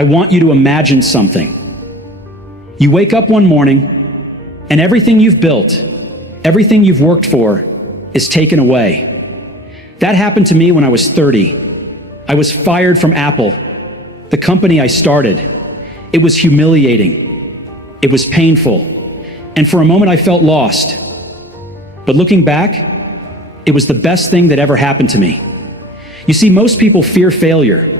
I want you to imagine something. You wake up one morning, and everything you've built, everything you've worked for, is taken away. That happened to me when I was 30. I was fired from Apple, the company I started. It was humiliating. It was painful. And for a moment I felt lost. But looking back, it was the best thing that ever happened to me. You see, most people fear failure.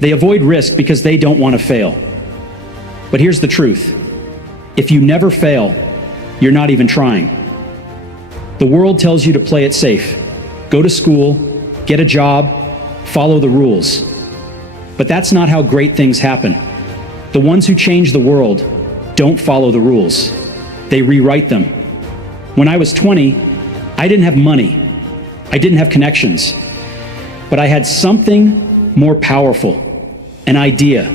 They avoid risk because they don't want to fail. But here's the truth. If you never fail, you're not even trying. The world tells you to play it safe. Go to school, get a job, follow the rules. But that's not how great things happen. The ones who change the world don't follow the rules. They rewrite them. When I was 20, I didn't have money. I didn't have connections. But I had something more powerful, an idea.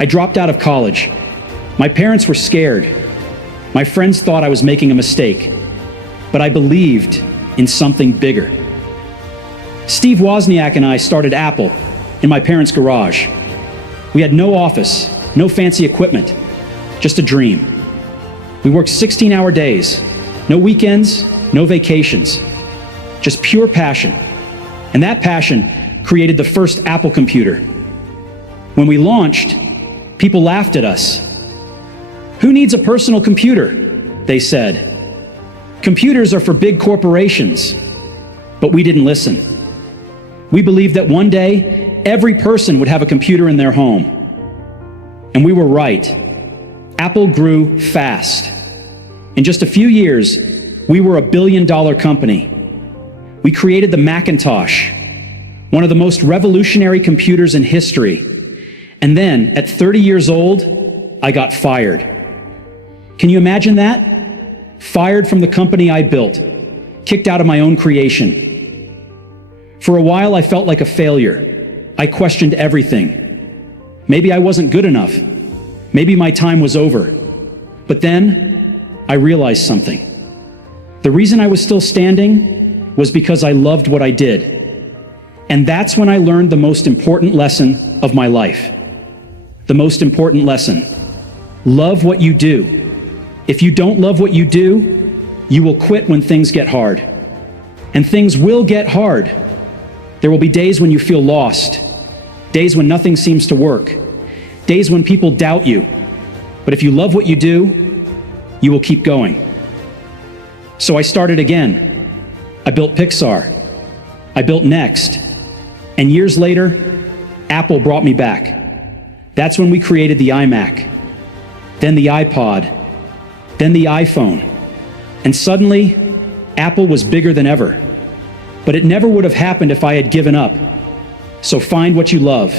I dropped out of college. My parents were scared. My friends thought I was making a mistake. But I believed in something bigger. Steve Wozniak and I started Apple in my parents' garage. We had no office, no fancy equipment, just a dream. We worked 16-hour days, no weekends, no vacations, just pure passion. And that passion created the first Apple computer. When we launched, people laughed at us. "Who needs a personal computer?" they said. "Computers are for big corporations." But we didn't listen. We believed that one day, every person would have a computer in their home. And we were right. Apple grew fast. In just a few years, we were $1 billion company. We created the Macintosh, one of the most revolutionary computers in history. And then, at 30 years old, I got fired. Can you imagine that? Fired from the company I built, kicked out of my own creation. For a while, I felt like a failure. I questioned everything. Maybe I wasn't good enough. Maybe my time was over. But then, I realized something. The reason I was still standing was because I loved what I did. And that's when I learned the most important lesson of my life. The most important lesson. Love what you do. If you don't love what you do, you will quit when things get hard. And things will get hard. There will be days when you feel lost, days when nothing seems to work, days when people doubt you. But if you love what you do, you will keep going. So I started again. I built Pixar. I built Next. And years later, Apple brought me back. That's when we created the iMac, then the iPod, then the iPhone. And suddenly, Apple was bigger than ever. But it never would have happened if I had given up. So find what you love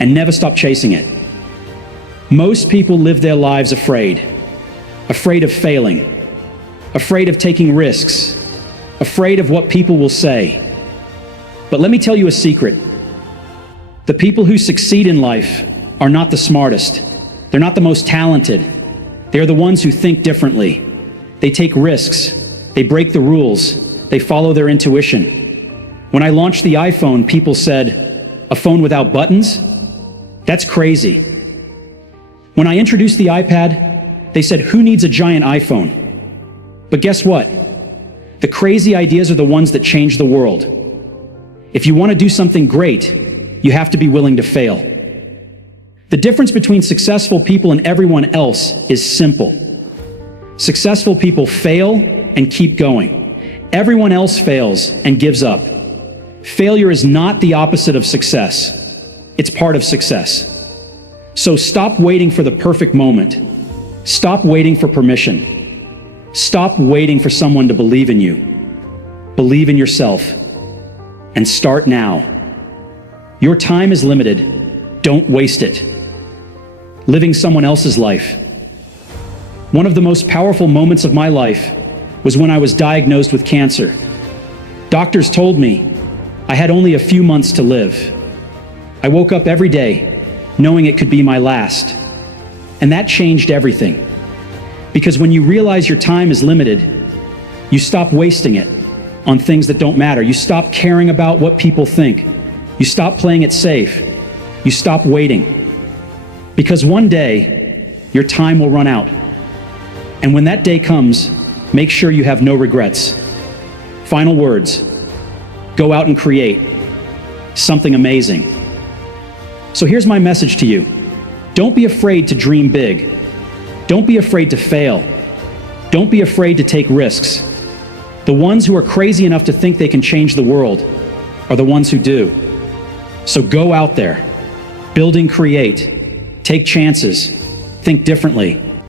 and never stop chasing it. Most people live their lives afraid of failing, afraid of taking risks, afraid of what people will say. But let me tell you a secret. The people who succeed in life are not the smartest. They're not the most talented. They're the ones who think differently. They take risks. They break the rules. They follow their intuition. When I launched the iPhone, people said, "A phone without buttons? That's crazy." When I introduced the iPad, they said, "Who needs a giant iPhone?" But guess what? The crazy ideas are the ones that change the world. If you want to do something great, you have to be willing to fail. The difference between successful people and everyone else is simple. Successful people fail and keep going. Everyone else fails and gives up. Failure is not the opposite of success. It's part of success. So stop waiting for the perfect moment. Stop waiting for permission. Stop waiting for someone to believe in you. Believe in yourself. And start now. Your time is limited. Don't waste it living someone else's life. One of the most powerful moments of my life was when I was diagnosed with cancer. Doctors told me I had only a few months to live. I woke up every day knowing it could be my last. And that changed everything. Because when you realize your time is limited, you stop wasting it on things that don't matter. You stop caring about what people think. You stop playing it safe. You stop waiting. Because one day, your time will run out. And when that day comes, make sure you have no regrets. Final words. Go out and create something amazing. So here's my message to you. Don't be afraid to dream big. Don't be afraid to fail. Don't be afraid to take risks. The ones who are crazy enough to think they can change the world are the ones who do. So go out there, build and create, take chances, think differently,